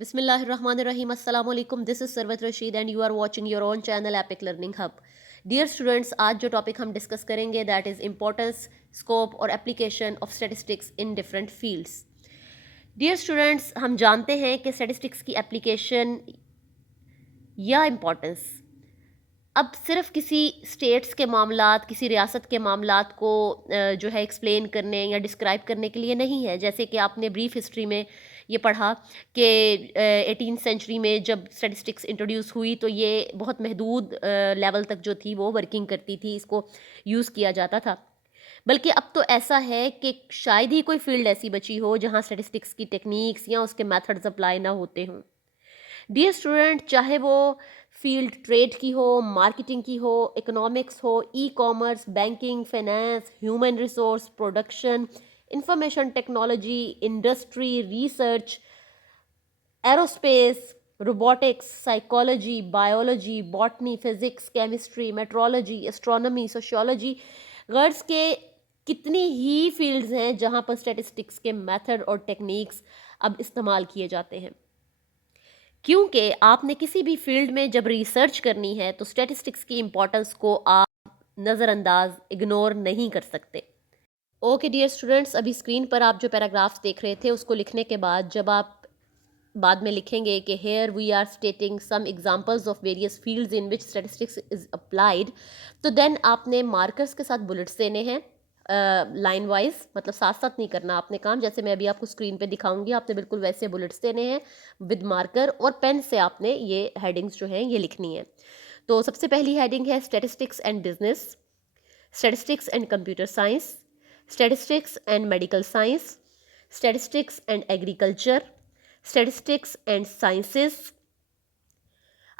Bismillahirrahmanirrahim. Assalamu alaikum. This is Sarwat Rashid and you are watching your own channel Epic Learning Hub. Dear students, आज जो topic हम discuss करेंगे that is importance, scope और application of statistics in different fields. Dear students, हम जानते हैं कि statistics की application या importance अब सिर्फ किसी स्टेट्स के मामलात, किसी रियासत के मामलात को जो है एक्सप्लेन करने या डिस्क्राइब करने के लिए नहीं है। जैसे कि आपने ब्रीफ हिस्ट्री में ये पढ़ा कि 18th सेंचुरी में जब स्टैटिस्टिक्स इंट्रोड्यूस हुई तो ये बहुत महदूद लेवल तक जो थी वो वर्किंग करती थी, इसको यूज़ किया जाता था। बल्कि अब तो ऐसा है कि शायद ही कोई फील्ड ऐसी बची हो जहाँ स्टैटिस्टिक्स की टेक्निक्स या उसके मेथड्स अप्लाई ना होते हों। डियर स्टूडेंट, चाहे वो फील्ड ट्रेड की हो, मार्केटिंग की हो, इकोनॉमिक्स हो, e commerce, banking, finance, human resource, production, information technology, industry, research, aerospace, robotics, psychology, biology, botany, physics, chemistry, metrology, astronomy, sociology, girls के कितनी ही फील्ड्स हैं जहाँ पर स्टैटिस्टिक्स के मेथड और टेक्निक्स अब इस्तेमाल किए जाते हैं। क्योंकि आपने किसी भी फील्ड में जब रिसर्च करनी है तो स्टैटिस्टिक्स की इम्पोर्टेंस को आप नज़रअंदाज इग्नोर नहीं कर सकते। ओके डियर स्टूडेंट्स, अभी स्क्रीन पर आप जो पैराग्राफ्स देख रहे थे उसको लिखने के बाद जब आप बाद में लिखेंगे कि here we are stating some examples of various fields in which statistics is applied, तो देन आपने मार्कर्स के साथ बुलेट्स देने हैं लाइन वाइज, मतलब साथ साथ नहीं करना आपने काम। जैसे मैं अभी आपको स्क्रीन पे दिखाऊंगी, आपने बिल्कुल वैसे बुलेट्स देने हैं विद मार्कर, और पेन से आपने ये हेडिंग्स जो हैं ये लिखनी है। तो सबसे पहली हेडिंग है statistics and business, statistics and computer science, statistics and medical science, statistics and agriculture, statistics and sciences.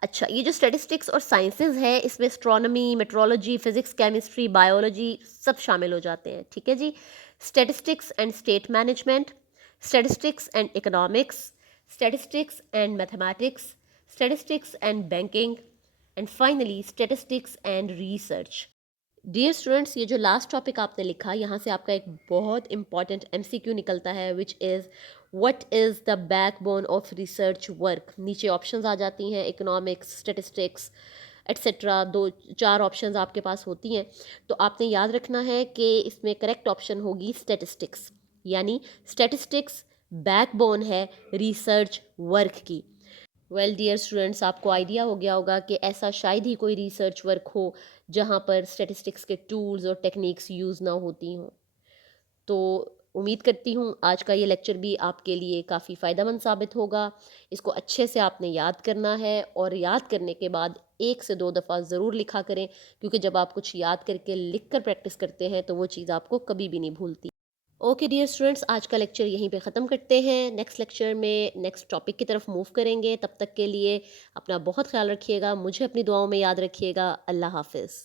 अच्छा, ये जो स्टैटिस्टिक्स और साइंसेज है इसमें astronomy, metrology, physics, chemistry, biology सब शामिल हो जाते हैं। ठीक है जी। Statistics and state management, statistics and economics, statistics and mathematics, statistics and banking, and finally statistics and research. Dear students, ये जो लास्ट टॉपिक आपने लिखा, यहाँ से आपका एक बहुत इंपॉर्टेंट एमसीक्यू निकलता है which is what is the backbone of research work. नीचे ऑप्शंस आ जाती हैं, इकोनॉमिक्स, स्टैटिस्टिक्स एट्सेट्रा, 2-4 ऑप्शंस आपके पास होती हैं। तो आपने याद रखना है कि इसमें करेक्ट ऑप्शन होगी स्टैटिस्टिक्स, यानी स्टैटिस्टिक्स बैकबोन है रिसर्च वर्क की। वेल डियर स्टूडेंट्स, आपको आइडिया हो गया होगा कि ऐसा शायद ही कोई रिसर्च वर्क हो जहाँ पर स्टैटिस्टिक्स के टूल्स और टेक्निक्स यूज़ ना होती हों। तो उम्मीद करती हूँ आज का ये लेक्चर भी आपके लिए काफ़ी फ़ायदेमंद साबित होगा। इसको अच्छे से आपने याद करना है और याद करने के बाद 1 से 2 दफ़ा ज़रूर लिखा करें, क्योंकि जब आप कुछ याद करके लिख कर प्रैक्टिस करते हैं तो वो चीज़ आपको कभी भी नहीं भूलती। ओके डियर स्टूडेंट्स, आज का लेक्चर यहीं पे ख़त्म करते हैं। नेक्स्ट लेक्चर में नेक्स्ट टॉपिक की तरफ मूव करेंगे। तब तक के लिए अपना बहुत ख्याल रखिएगा, मुझे अपनी दुआओं में याद रखिएगा। अल्लाह हाफ़िज़।